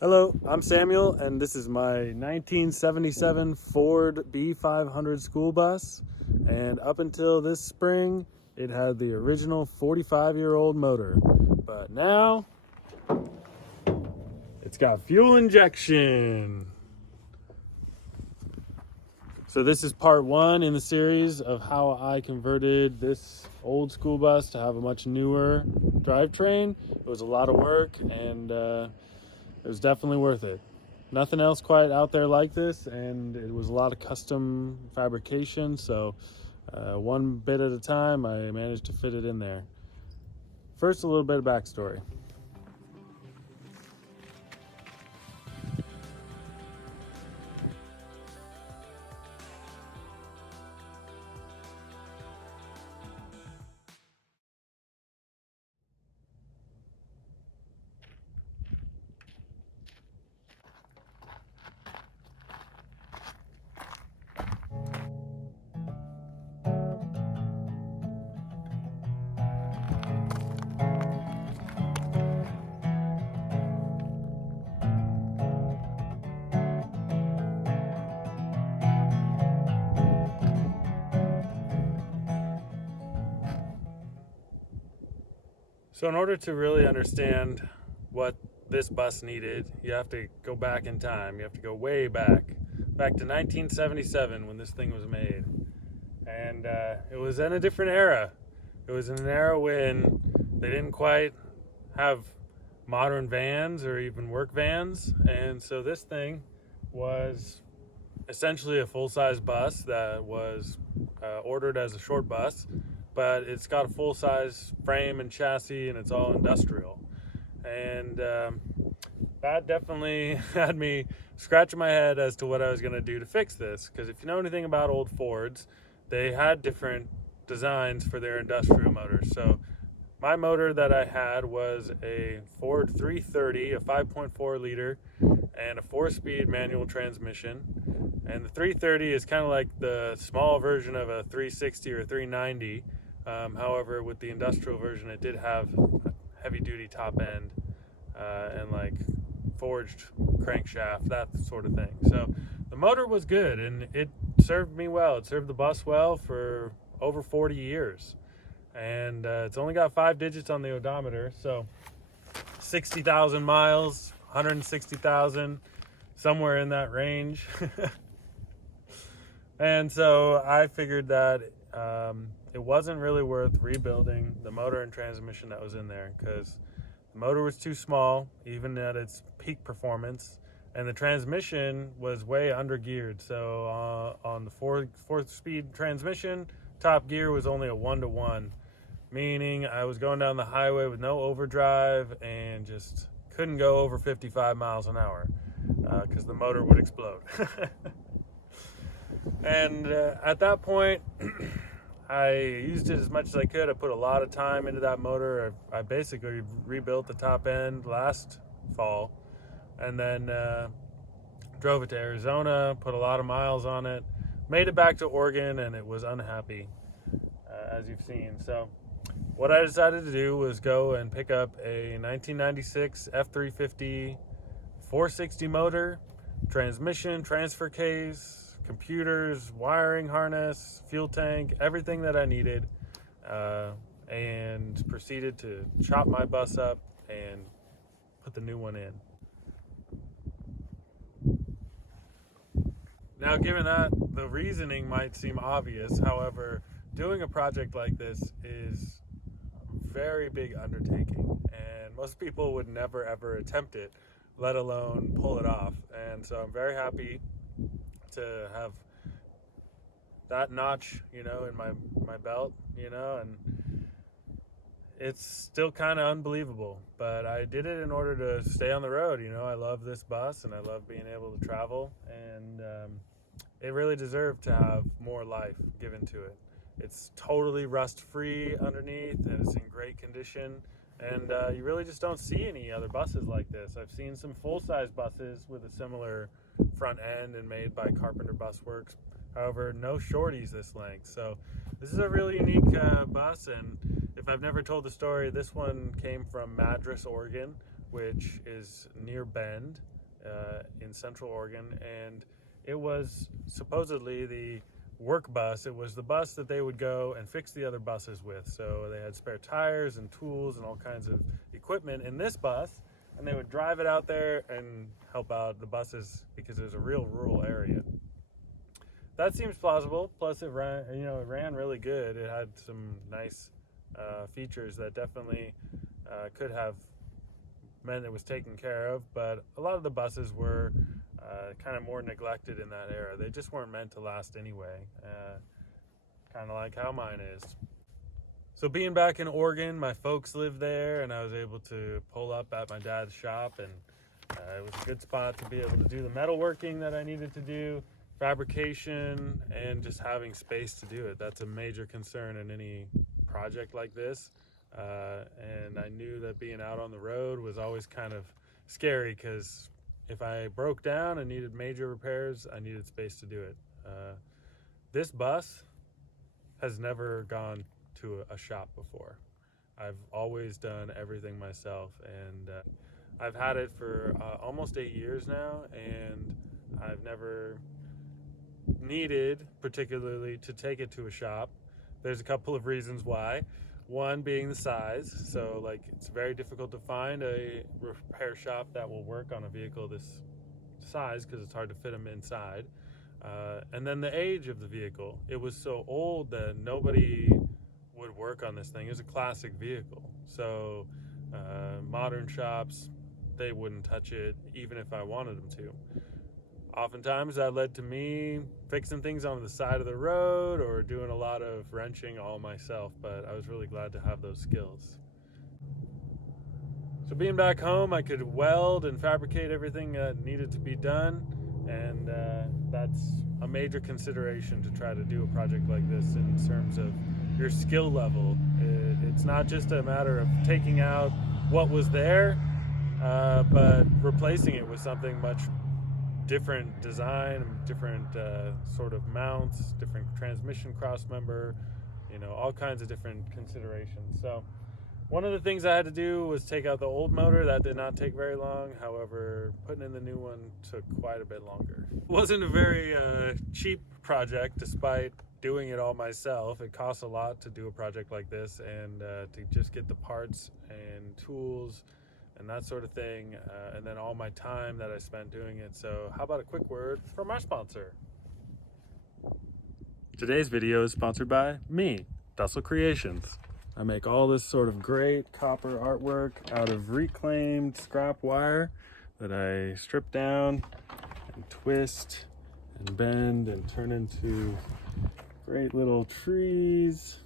Hello, I'm Samuel, and this is my 1977 Ford B500 school bus. And up until this spring, it had the original 45-year-old motor. But now, it's got fuel injection. So this is part one in the series of how I converted this old school bus to have a much newer drivetrain. It was a lot of work, and it was definitely worth it. Nothing else quite out there like this, and it was a lot of custom fabrication, so one bit at a time I managed to fit it in there. First, a little bit of backstory. So in order to really understand what this bus needed, you have to go back in time. You have to go way back to 1977 when this thing was made. And it was in a different era. It was in an era when they didn't quite have modern vans or even work vans. And so this thing was essentially a full-size bus that was ordered as a short bus, but it's got a full-size frame and chassis, and it's all industrial. And that definitely had me scratching my head as to what I was going to do to fix this, because if you know anything about old Fords, they had different designs for their industrial motors. So my motor that I had was a Ford 330, a 5.4 liter, and a 4-speed manual transmission. And the 330 is kind of like the small version of a 360 or 390. However, with the industrial version, it did have a heavy-duty top end and like forged crankshaft, that sort of thing. So the motor was good, and it served me well. It served the bus well for over 40 years. And it's only got 5 digits on the odometer, so 60,000 miles, 160,000, somewhere in that range. And so I figured that it wasn't really worth rebuilding the motor and transmission that was in there, because the motor was too small, even at its peak performance, and the transmission was way under geared. So on the 4-speed transmission, top gear was only a 1-to-1, meaning I was going down the highway with no overdrive and just couldn't go over 55 miles an hour because the motor would explode. And at that point, I used it as much as I could. I put a lot of time into that motor. I basically rebuilt the top end last fall, and then drove it to Arizona, put a lot of miles on it, made it back to Oregon, and it was unhappy, as you've seen. So what I decided to do was go and pick up a 1996 F350 460 motor, transmission, transfer case, computers, wiring harness, fuel tank, everything that I needed, and proceeded to chop my bus up and put the new one in. Now, given that, the reasoning might seem obvious. However, doing a project like this is a very big undertaking, and most people would never ever attempt it, let alone pull it off. And so I'm very happy to have that notch, in my belt, and it's still kind of unbelievable, but I did it in order to stay on the road. I love this bus, and I love being able to travel, and it really deserved to have more life given to it. It's totally rust-free underneath, and it's in great condition, and you really just don't see any other buses like this. I've seen some full-size buses with a similar front end and made by Carpenter Bus Works. However, no shorties this length. So this is a really unique bus, and if I've never told the story, this one came from Madras, Oregon, which is near Bend, in Central Oregon, and it was supposedly the work bus. It was the bus that they would go and fix the other buses with. So they had spare tires and tools and all kinds of equipment in this bus, and they would drive it out there and help out the buses because it was a real rural area. That seems plausible. Plus, it ran really good. It had some nice features that definitely could have meant it was taken care of. But a lot of the buses were kind of more neglected in that era. They just weren't meant to last anyway. Kind of like how mine is. So being back in Oregon, my folks live there, and I was able to pull up at my dad's shop, and it was a good spot to be able to do the metalworking that I needed to do, fabrication, and just having space to do it. That's a major concern in any project like this. And I knew that being out on the road was always kind of scary, because if I broke down and needed major repairs, I needed space to do it. This bus has never gone to a shop before. I've always done everything myself, and I've had it for almost 8 years now, and I've never needed particularly to take it to a shop. There's a couple of reasons why. One being the size. So like, it's very difficult to find a repair shop that will work on a vehicle this size, because it's hard to fit them inside. And then the age of the vehicle. It was so old that nobody would work on this thing. It was a classic vehicle. So modern shops, they wouldn't touch it even if I wanted them to. Oftentimes that led to me fixing things on the side of the road or doing a lot of wrenching all myself, but I was really glad to have those skills. So being back home, I could weld and fabricate everything that needed to be done, and that's a major consideration to try to do a project like this in terms of your skill level. It's not just a matter of taking out what was there, but replacing it with something much different design, different sort of mounts, different transmission cross member, all kinds of different considerations. So one of the things I had to do was take out the old motor. That did not take very long. However, putting in the new one took quite a bit longer. It wasn't a very cheap project, despite doing it all myself. It costs a lot to do a project like this, and to just get the parts and tools and that sort of thing, and then all my time that I spent doing it. So how about a quick word from our sponsor? Today's video is sponsored by me, Dussel Creations. I make all this sort of great copper artwork out of reclaimed scrap wire that I strip down and twist and bend and turn into great little trees,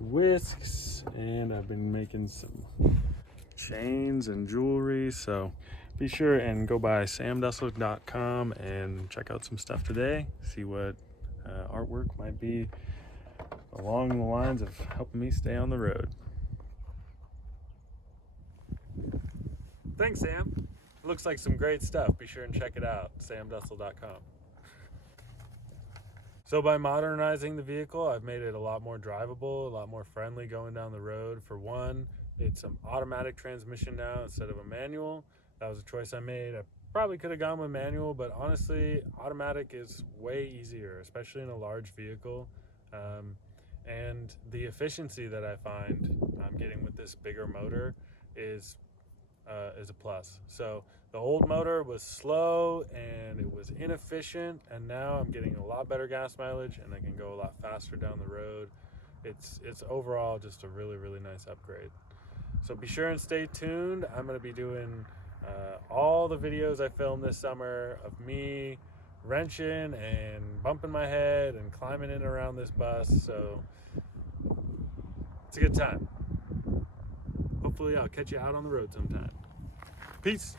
whisks, and I've been making some chains and jewelry. So be sure and go by samdussel.com and check out some stuff today. See what artwork might be along the lines of helping me stay on the road. Thanks, Sam. Looks like some great stuff. Be sure and check it out, samdussel.com. So by modernizing the vehicle, I've made it a lot more drivable, a lot more friendly going down the road. For one, it's an automatic transmission now instead of a manual. That was a choice I made. I probably could have gone with manual, but honestly, automatic is way easier, especially in a large vehicle. And the efficiency that I find I'm getting with this bigger motor is a plus. So the old motor was slow and it was inefficient, and now I'm getting a lot better gas mileage and I can go a lot faster down the road. It's overall just a really, really nice upgrade. So be sure and stay tuned. I'm going to be doing all the videos I filmed this summer of me wrenching and bumping my head and climbing in and around this bus. So it's a good time. Hopefully I'll catch you out on the road sometime. Peace.